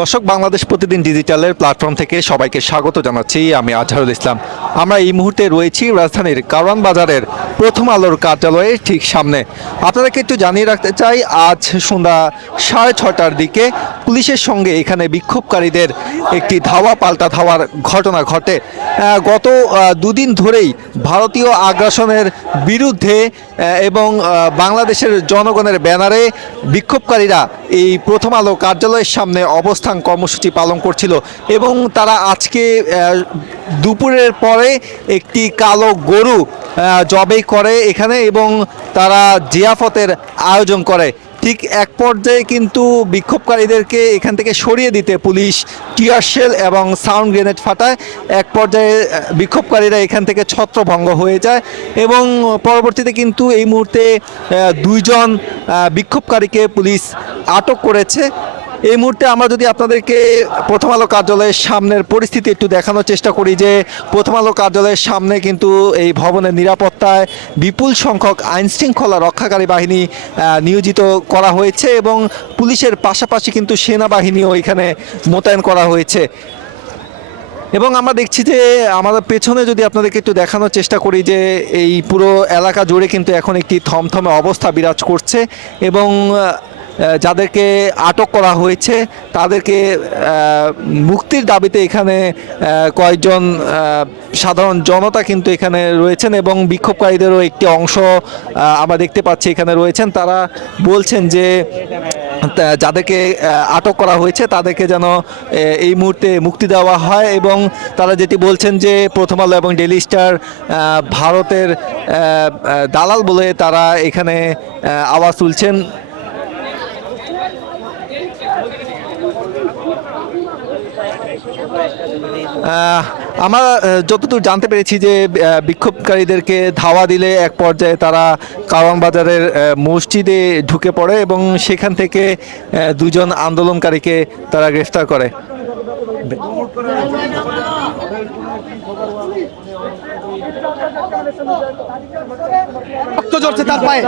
দর্শক, বাংলাদেশ প্রতিদিন ডিজিটালের প্ল্যাটফর্ম থেকে সবাইকে স্বাগত জানাচ্ছি আমি আজহারুল ইসলাম। আমরা এই মুহূর্তে রয়েছি রাজধানীর কারওয়ান বাজারের প্রথম আলোর কার্যালয়ের ঠিক সামনে। আপনাদেরকে একটু জানিয়ে রাখতে চাই, আজ সন্ধ্যা সাড়ে ছটার দিকে পুলিশের সঙ্গে এখানে বিক্ষোভকারীদের একটি ধাওয়া, পাল্টা ধাওয়ার ঘটনা ঘটে। গত দুদিন ধরেই ভারতীয় আগ্রাসনের বিরুদ্ধে এবং বাংলাদেশের জনগণের ব্যানারে বিক্ষোভকারীরা এই প্রথম আলো কার্যালয়ের সামনে অবস্থান কর্মসূচি পালন করছিল এবং তারা আজকে দুপুরের পরে একটি কালো গরু জবাই করে এখানে এবং তারা জিয়াফতের আয়োজন করে। ঠিক এক পর্যায়ে কিন্তু বিক্ষোভকারীদেরকে এখান থেকে সরিয়ে দিতে পুলিশ টিয়ার শেল এবং সাউন্ড গ্রেনেড ফাটায়। এক পর্যায়ে বিক্ষোভকারীরা এখান থেকে ছত্রভঙ্গ হয়ে যায় এবং পরবর্তীতে কিন্তু এই মুহূর্তে দুইজন বিক্ষোভকারীকে পুলিশ আটক করেছে। এই মুহূর্তে আমরা যদি আপনাদেরকে প্রথম আলো কার্যালয়ের সামনের পরিস্থিতি একটু দেখানোর চেষ্টা করি যে প্রথম আলো কার্যালয়ের সামনে কিন্তু এই ভবনের নিরাপত্তায় বিপুল সংখ্যক আইন শৃঙ্খলা রক্ষাকারী বাহিনী নিয়োজিত করা হয়েছে এবং পুলিশের পাশাপাশি কিন্তু সেনাবাহিনীও এখানে মোতায়েন করা হয়েছে। এবং আমরা দেখছি যে আমাদের পেছনে যদি আপনাদেরকে একটু দেখানোর চেষ্টা করি যে এই পুরো এলাকা জুড়ে কিন্তু এখন একটি থমথমে অবস্থা বিরাজ করছে এবং যাদেরকে আটক করা হয়েছে, তাদেরকে মুক্তির দাবিতে এখানে কয়েকজন সাধারণ জনতা কিন্তু এখানে রয়েছেন এবং বিক্ষোভকারীদেরও একটি অংশ আমরা দেখতে পাচ্ছি এখানে রয়েছেন। তারা বলছেন যে যাদেরকে আটক করা হয়েছে, তাদেরকে যেন এই মুহূর্তে মুক্তি দেওয়া হয় এবং তারা যেটি বলছেন যে, প্রথম আলো এবং ডেলি স্টার ভারতের দালাল বলে তারা এখানে আওয়াজ তুলছেন। আমরা যতদূর জানতে পেরেছি যে বিক্ষোভকারীদেরকে ধাওয়া দিলে এক পর্যায়ে তারা কাওয়াং বাজারের মসজিদে ঢুকে পড়ে এবং সেখান থেকে দুজন আন্দোলনকারীকে তারা গ্রেফতার করে। রক্ত ঝরছে তার পায়ে।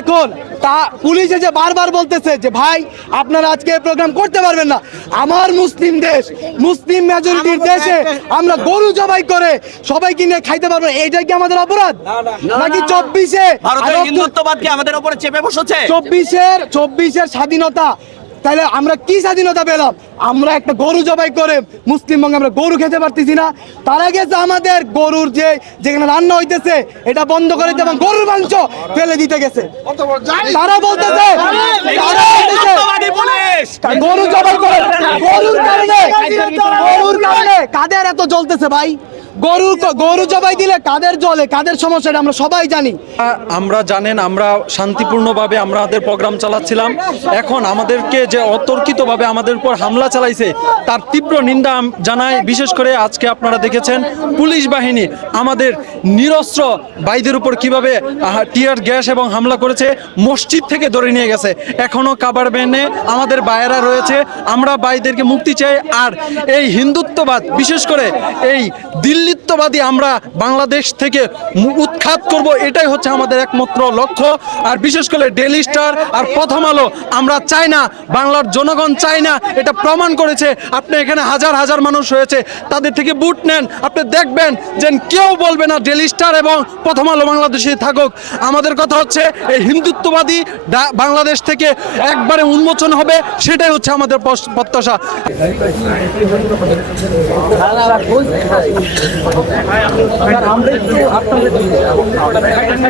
এখন তা পুলিশে যে বারবার বলতেছে যে ভাই আপনারা আজকে প্রোগ্রাম করতে পারবেন না। আমার মুসলিম দেশ মুসলিম মেজরিটির দেশে আমরা গরু জবাই করে সবাইকে নিয়ে খাইতে পারব এইটাই কি আমাদের অপরাধ? নাকি চব্বিশে হিন্দুত্ববাদ কি আমাদের উপরে চেপে বসেছে? চব্বিশের চব্বিশের স্বাধীনতা তাহলে আমরা কি স্বাধীনতা পেলাম? আমরা একটা গরু জবাই করে মুসলিম বঙ্গে আমরা গরু খেতে পারতেছি না। তার আগে যে আমাদের গরুর যে যেখানে রান্না হইতেছে, এটা বন্ধ করে দিতে এবং গরুর মাংস ফেলে দিতে গেছে। তারা বলতেছে, গরু জবাই করে। গরুর কারণে গরুর কারণে কাদের এত জ্বলতেছে ভাই? গরু গরু জবাই দিলে কাদের জ্বলে কাদের সমস্যা এটা আমরা সবাই জানি। আমরা জানেন, আমরা শান্তিপূর্ণভাবে আমাদের প্রোগ্রাম চালাচ্ছিলাম। এখন আমাদেরকে যে অতর্কিতভাবে আমাদের উপর হামলা চালাইছে, তার তীব্র নিন্দা জানাই। বিশেষ করে আজকে আপনারা দেখেছেন, পুলিশ বাহিনী আমাদের নিরস্ত্র ভাইদের উপর কীভাবে টিয়ার গ্যাস এবং হামলা করেছে, মসজিদ থেকে ধরে নিয়ে গেছে। এখনও কাবার বেনে আমাদের বাইরা রয়েছে। আমরা ভাইদেরকে মুক্তি চাই। আর এই হিন্দুত্ববাদ, বিশেষ করে এই দিল্লিত্ববাদী আমরা বাংলাদেশ থেকে উৎখাত করব, এটাই হচ্ছে আমাদের একমাত্র লক্ষ্য। আর বিশেষ করে ডেলি স্টার আর প্রথম আলো, আমরা চাই না, বাংলার জনগণ চাই না, এটা প্রমাণ করেছে। আপনি এখানে হাজার হাজার মানুষ হয়েছে, তাদের থেকে বুট নেন, আপনি দেখবেন যে কেউ বলবে না ডেলি স্টার এবং প্রথম আলো বাংলাদেশে থাকুক। আমাদের কথা হচ্ছে, এই হিন্দুত্ববাদী বাংলাদেশ থেকে একবারে উন্মোচন হবে, সেটাই হচ্ছে আমাদের পস-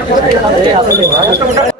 প্রত্যাশা